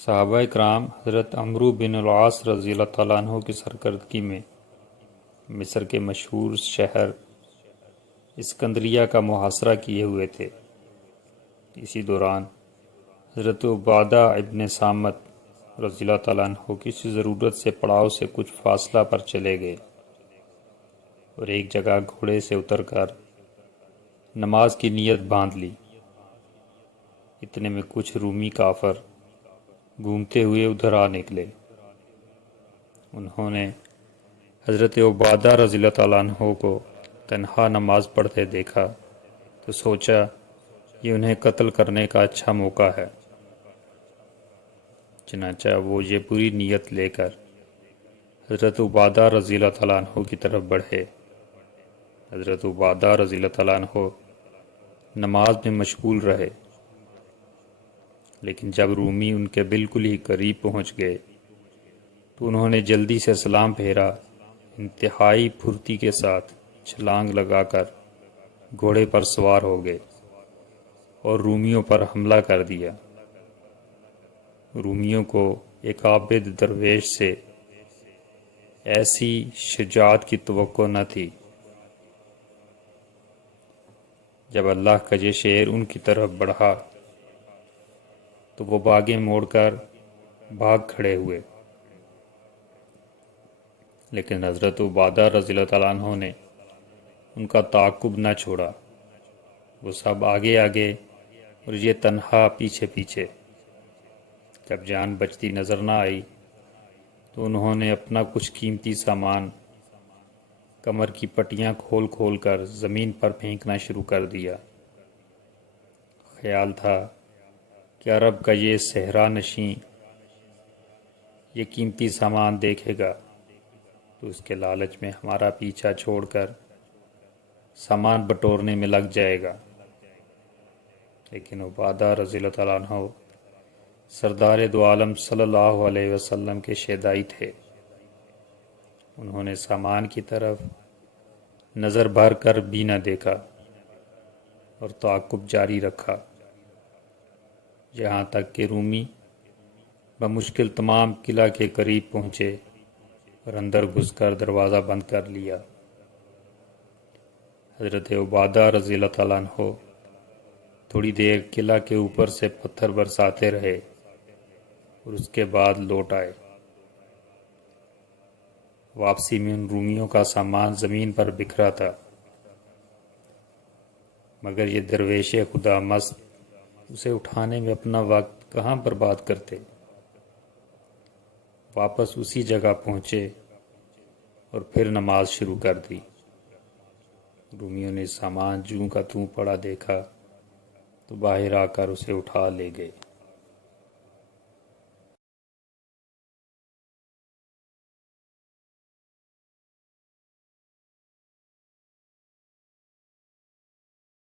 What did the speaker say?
صحابہ کرام حضرت عمرو بن العاص رضی اللہ تعالیٰ عنہ کی سرکردگی میں مصر کے مشہور شہر اسکندریہ کا محاصرہ کیے ہوئے تھے۔ اسی دوران حضرت عبادہ ابن صامت رضی اللہ تعالیٰ عنہ کسی ضرورت سے پڑاؤ سے کچھ فاصلہ پر چلے گئے اور ایک جگہ گھوڑے سے اتر کر نماز کی نیت باندھ لی۔ اتنے میں کچھ رومی کافر گھومتے ہوئے ادھر آ نکلے۔ انہوں نے حضرت عبادہ رضی اللہ تعالیٰ عنہ کو تنہا نماز پڑھتے دیکھا تو سوچا یہ انہیں قتل کرنے کا اچھا موقع ہے۔ چنانچہ وہ یہ بری نیت لے کر حضرت عبادہ رضی اللہ تعالیٰ عنہ کی طرف بڑھے۔ حضرت عبادہ رضی اللہ تعالیٰ عنہ نماز میں مشغول رہے، لیکن جب رومی ان کے بالکل ہی قریب پہنچ گئے تو انہوں نے جلدی سے سلام پھیرا، انتہائی پھرتی کے ساتھ چھلانگ لگا کر گھوڑے پر سوار ہو گئے اور رومیوں پر حملہ کر دیا۔ رومیوں کو ایک عابد درویش سے ایسی شجاعت کی توقع نہ تھی۔ جب اللہ کا یہ شعر ان کی طرف بڑھا تو وہ باگیں موڑ کر بھاگ کھڑے ہوئے، لیکن حضرت عبادہ رضی اللہ تعالیٰ عنہ نے ان کا تعاقب نہ چھوڑا۔ وہ سب آگے آگے اور یہ تنہا پیچھے پیچھے۔ جب جان بچتی نظر نہ آئی تو انہوں نے اپنا کچھ قیمتی سامان کمر کی پٹیاں کھول کھول کر زمین پر پھینکنا شروع کر دیا۔ خیال تھا کہ عرب کا یہ صحرا نشین یہ قیمتی سامان دیکھے گا تو اس کے لالچ میں ہمارا پیچھا چھوڑ کر سامان بٹورنے میں لگ جائے گا۔ لیکن عبادہ رضی اللہ تعالیٰ عنہ سردار دو عالم صلی اللہ علیہ وسلم کے شیدائی تھے۔ انہوں نے سامان کی طرف نظر بھر کر بھی نہ دیکھا اور تعاقب جاری رکھا، یہاں تک کہ رومی بمشکل تمام قلعہ کے قریب پہنچے اور اندر گھس کر دروازہ بند کر لیا۔ حضرت عبادہ رضی اللہ تعالیٰ عنہ تھوڑی دیر قلعہ کے اوپر سے پتھر برساتے رہے اور اس کے بعد لوٹ آئے۔ واپسی میں ان رومیوں کا سامان زمین پر بکھرا تھا، مگر یہ درویش خدا مست اسے اٹھانے میں اپنا وقت کہاں برباد کرتے۔ واپس اسی جگہ پہنچے اور پھر نماز شروع کر دی۔ رومیوں نے سامان جوں کا توں پڑا دیکھا تو باہر آ کر اسے اٹھا لے گئے۔